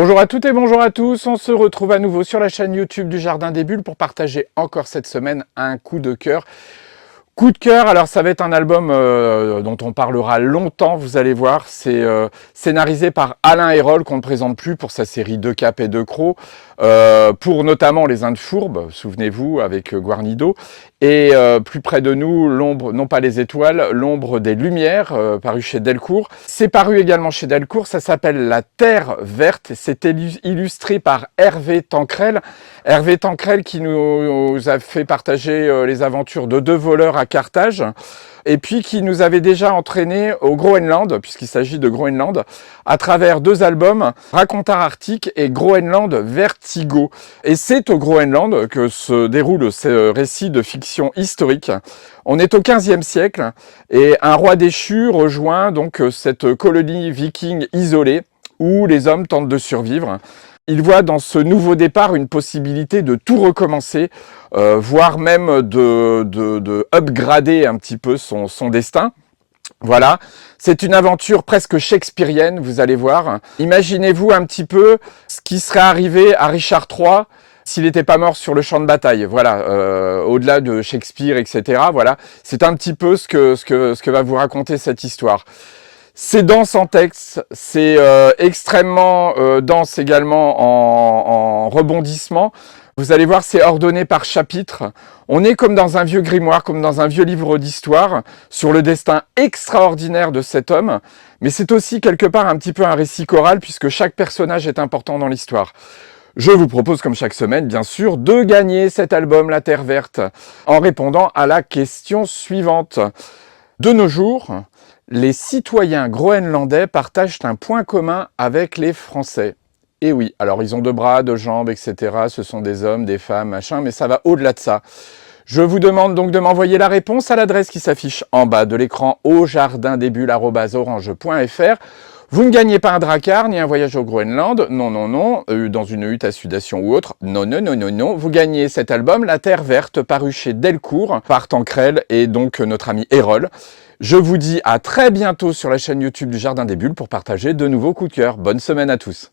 Bonjour à toutes et bonjour à tous, on se retrouve à nouveau sur la chaîne YouTube du Jardin des Bulles pour partager encore cette semaine un coup de cœur. Coup de cœur, alors ça va être un album dont on parlera longtemps, vous allez voir. C'est scénarisé par Alain Hérol, qu'on ne présente plus pour sa série Deux Capes et Deux Crocs, pour notamment Les Indes Fourbes, souvenez-vous, avec Guarnido. Et plus près de nous, l'ombre, non pas les étoiles, l'ombre des lumières, paru chez Delcourt. C'est paru également chez Delcourt, ça s'appelle La Terre Verte. C'est illustré par Hervé Tancrel. Hervé Tancrel qui nous a fait partager les aventures de deux voleurs à Carthage, et puis qui nous avait déjà entraîné au Groenland, puisqu'il s'agit de Groenland, à travers deux albums, Raconteur Arctique et Groenland Vertigo. Et c'est au Groenland que se déroule ce récit de fiction historique. On est au XVe siècle, et un roi déchu rejoint donc cette colonie viking isolée, où les hommes tentent de survivre. Il voit dans ce nouveau départ une possibilité de tout recommencer, voire même de upgrader un petit peu son destin. Voilà, c'est une aventure presque shakespearienne, vous allez voir. Imaginez-vous un petit peu ce qui serait arrivé à Richard III s'il n'était pas mort sur le champ de bataille. Voilà, au-delà de Shakespeare, etc. Voilà, c'est un petit peu ce que va vous raconter cette histoire. C'est dense en texte, c'est extrêmement dense également en rebondissement. Vous allez voir, c'est ordonné par chapitre. On est comme dans un vieux grimoire, comme dans un vieux livre d'histoire, sur le destin extraordinaire de cet homme. Mais c'est aussi quelque part un petit peu un récit choral, puisque chaque personnage est important dans l'histoire. Je vous propose, comme chaque semaine, bien sûr, de gagner cet album La Terre Verte, en répondant à la question suivante. De nos jours, les citoyens groenlandais partagent un point commun avec les Français. Et oui, alors ils ont deux bras, deux jambes, etc. Ce sont des hommes, des femmes, machin, mais ça va au-delà de ça. Je vous demande donc de m'envoyer la réponse à l'adresse qui s'affiche en bas de l'écran au jardindesbulles@orange.fr. Vous ne gagnez pas un drakkar ni un voyage au Groenland, non, non, non, dans une hutte à sudation ou autre, non, non, non, non, non. Vous gagnez cet album, La Terre Verte, paru chez Delcourt, par Tancrel et donc notre ami Hérol. Je vous dis à très bientôt sur la chaîne YouTube du Jardin des Bulles pour partager de nouveaux coups de cœur. Bonne semaine à tous.